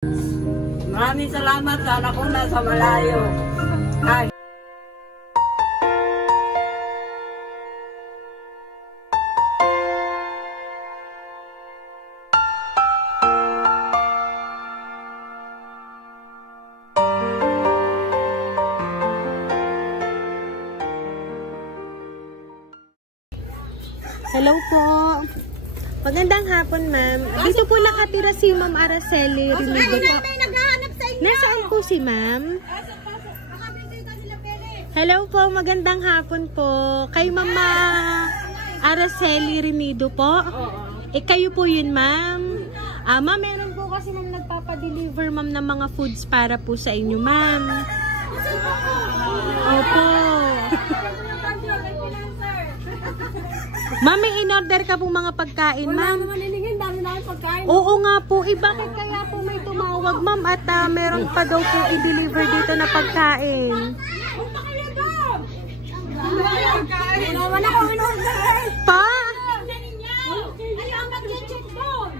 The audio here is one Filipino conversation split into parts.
Maraming salamat sa anak ko na sa malayo. Ay. Hello po. Magandang hapon, ma'am. Dito po nakatira si Ma'am Araceli Remido po. Nasaan po si ma'am? Hello po, magandang hapon po. Kay Ma'am Araceli Remido po. Kayo po yun, ma'am. Ma'am, meron po kasi ma'am nagpapadeliver ma'am ng mga foods para po sa inyo, ma'am. Opo. Ma'am, may in-order ka po mga pagkain, ma'am. Wala naman iningin, dami na pagkain. Oo nga po. Bakit kaya po may tumawag, ma'am? At meron pa daw po i-deliver dito na pagkain. Punta kayo doon! Hindi naman ako in-order. Pa? Ayaw mag-check doon.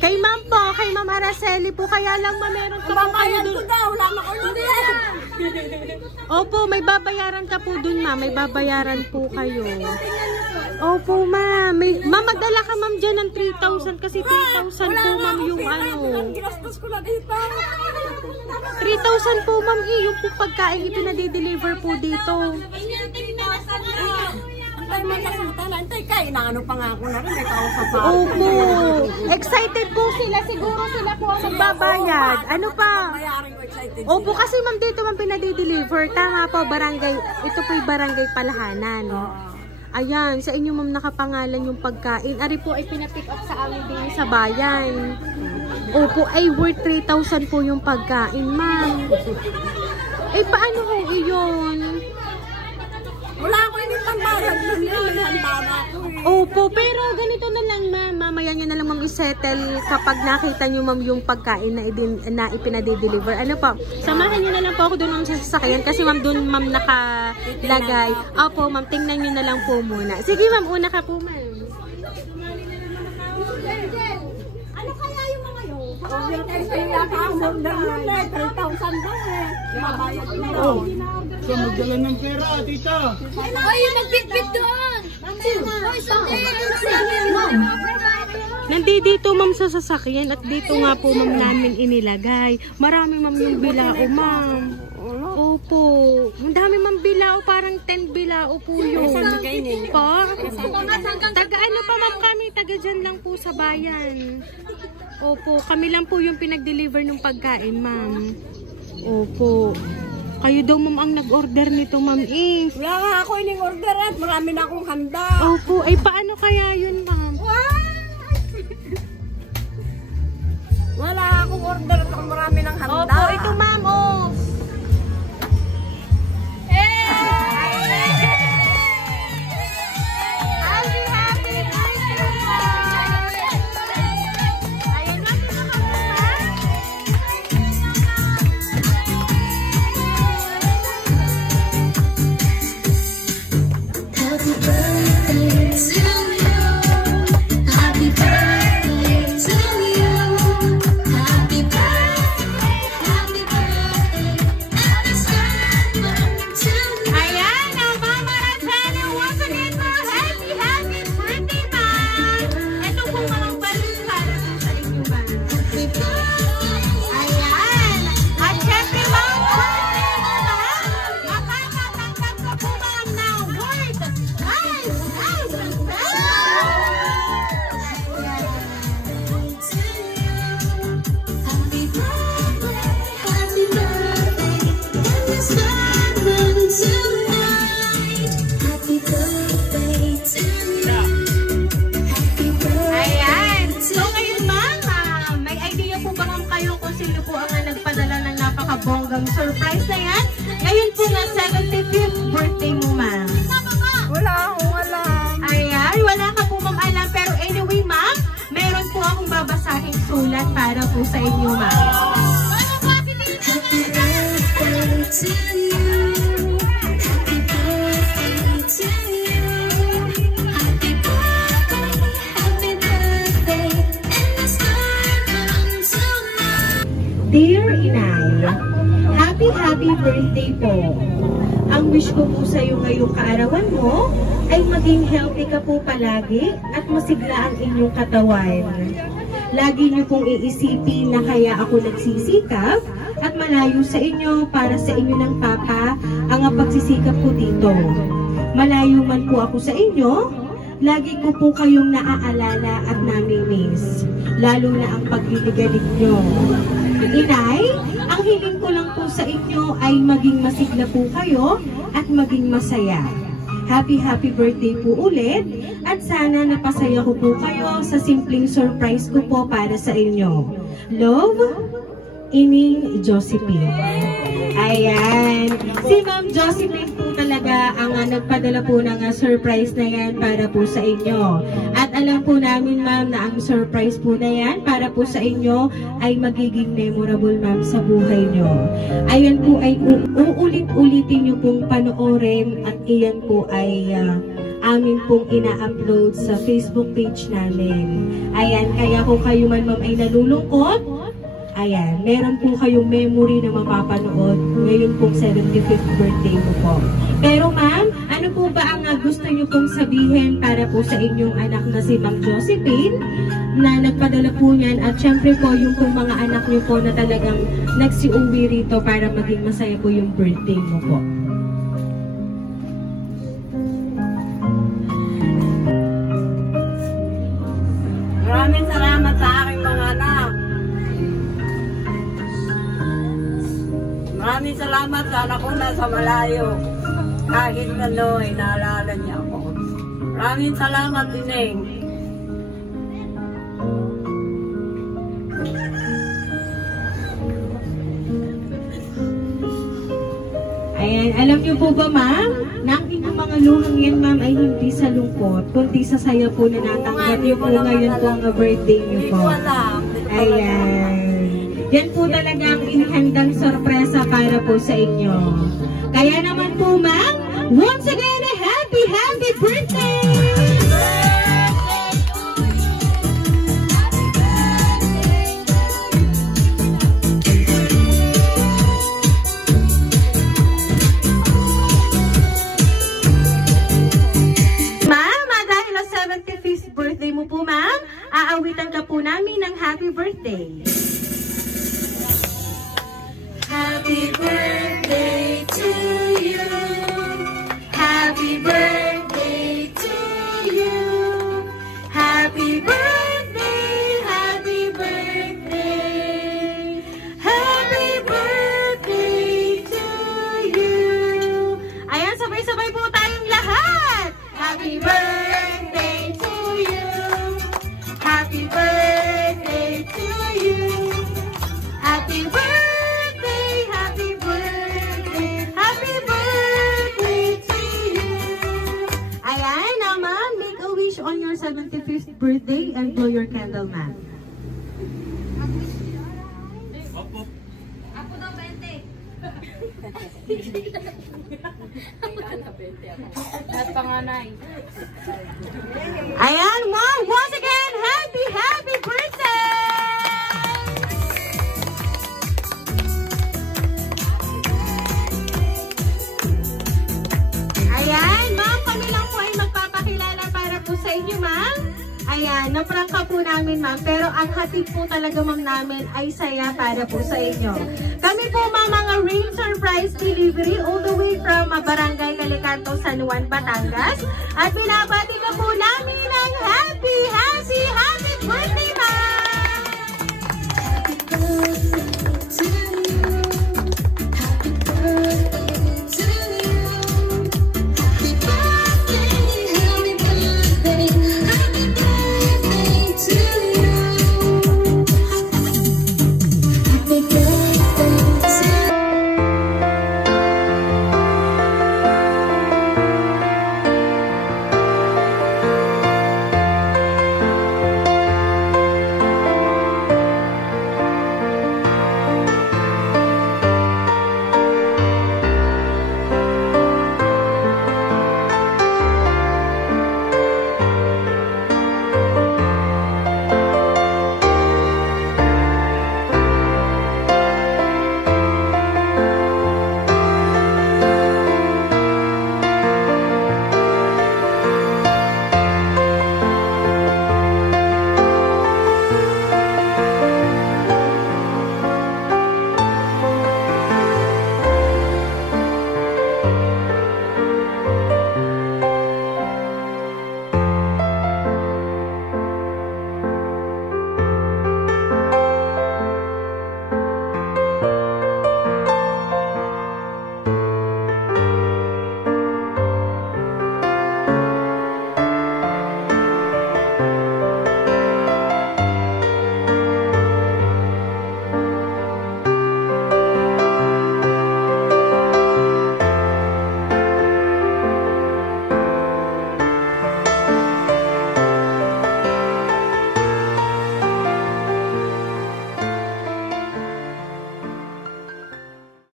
Kay ma'am po, kay Ma'am Araceli po. Kaya lang ma'am, meron pa po kayo Babayan ko doon. daw, wala na order. Opo, may babayaran ka po dun, ma'am. May babayaran po kayo. Opo, ma'am. Ma'am, magdala ka, ma'am, dyan ng 3,000 kasi 3,000 po, ma'am, yung ano. Ginastos ko na dito. 3,000 po, ma'am, yung po pagkain ipinadi-deliver po dito. Antay man kasi antay ka. Inaano pa nga ako na rin. May kausap pa. Opo. Excited po sila. Siguro sila po ang magbabayad. Ano pa? Bayaran ko excited. Opo, kasi ma'am dito ma'am pinadi-deliver. Tama po, barangay. Ito po'y barangay Palahanan. Ayan, sa inyo ma'am nakapangalan yung pagkain. Ari po ay pinapick up sa amin din sa bayan. Opo, ay worth 3,000 po yung pagkain, ma'am. Paano ho iyon? Wala ako hindi pambayad nun yun. Handa na ako eh. Opo, pero ganito na lang, ma'am. Mamaya nyo na lang, ma'am, isettle kapag nakita nyo, ma'am, yung pagkain na ipinadi-deliver. Ano pa? Samahan nyo na lang po ako doon, ma'am, sa sasakyan. Kasi, ma'am, doon, ma'am, nakalagay. Opo, ma'am, tingnan nyo na lang po muna. Sige, ma'am, una ka po, ma'am. Ano kaya yung mga yun? Kaya yata ang order nun eh. 3,000 daw eh. Mabayad na daw. Siya magdala ng pera, tita. Ay, yung nagbitbit doon! Nandito, ma'am, sa sasakyan at dito nga po, ma'am, namin inilagay. Marami, ma'am, yung bilao, ma'am. Opo. Ang dami, ma'am, bilao. Parang 10 bilao po yun. Pa? Taga ano pa, ma'am, kami? Taga dyan lang po sa bayan. Opo. Kami lang po yung pinag-deliver ng pagkain, ma'am. Opo. Kayo daw, ma'am, ang nag-order nito, ma'am, eh. Wala nga ako ining order at marami na akong handa. Opo. Paano kaya yun, ma'am? Wala akong order at marami ng handa. Opo, ito, ma'am, oh. Bonggang surprise na yan. Ngayon po nga 75th birthday mo, ma'am. Wala akong alam. Ayan, wala ka po, ma'am, alam. Pero anyway, ma'am, meron po akong babasahing sulat para po sa inyo, ma'am. Dear Inay, happy birthday po. Ang wish ko po sa iyo ngayong kaarawan mo ay maging healthy ka po palagi at masigla ang inyong katawan. Lagi niyo pong iisipin na kaya ako nagsisikap at malayo sa inyo para sa inyo ng Papa ang pagsisikap ko dito. Malayo man po ako sa inyo, lagi ko po kayong naaalala at namimiss, lalo na ang pagliligalig nyo. Inay, ang hiling ko lang po sa inyo ay maging masigla po kayo at maging masaya. Happy birthday po ulit at sana napasaya ko po kayo sa simpleng surprise ko po para sa inyo. Love, Ining Josephine. Ayan. Si Ma'am Josephine po talaga ang nagpadala po ng surprise na yan para po sa inyo. At alam po namin, Ma'am, na ang surprise po na yan para po sa inyo ay magiging memorable, Ma'am, sa buhay nyo. Ayan po ay uulit-ulitin nyo pong panoorin at iyan po ay amin pong ina-upload sa Facebook page namin. Ayan, kaya kung kayo man, Ma'am, ay nalulungkot, ayan, meron po kayong memory na mapapanood ngayon pong 75th birthday mo po. Pero ma'am, ano po ba ang gusto niyo pong sabihin para po sa inyong anak na si Ma'am Josephine na nagpadala po niyan at syempre po yung pong mga anak niyo po na talagang nagsiuwi rito para maging masaya po yung birthday mo po. Maraming salamat sa aking mga anak. Maraming salamat sa anak ko nasa malayo. Kahit ano ay naalala niya ako. Maraming salamat, Ineng. Ayan, alam niyo po ba, ma'am, na ang inyong mga luhang yan, ma'am, ay hindi sa lungkot, kundi sa saya po na natanggap niyo po ngayon po ang birthday niyo po. Ayan. Yan po talaga ang inihandang sorpresa para po sa inyo. Kaya naman po, ma'am, once again, a happy birthday! Ma'am, dahil ang 75th birthday mo po, ma'am, aawitan ka po namin ng happy birthday. Happy birthday to you. Happy birthday to you. Happy birthday, happy birthday. Happy birthday to you. Ayan, sabay-sabay po tayong lahat. Happy birthday to you. Happy birthday to you. Happy birthday. On your 75th birthday and blow your candle, ma'am. Ako daw 20. At panganay. Ayan, ma'am, once again, happy birthday! Ayan, ma'am, kami lang po ay magpapakilala para po sa inyo, ma'am. Ayan, naprangka po namin, ma'am. Pero ang hatid po talaga, ma'am, namin ay saya para po sa inyo. Kami po, ma'am, mga real surprise delivery all the way from Barangay Calicanto, San Juan, Batangas. At binabati ka po namin ng happy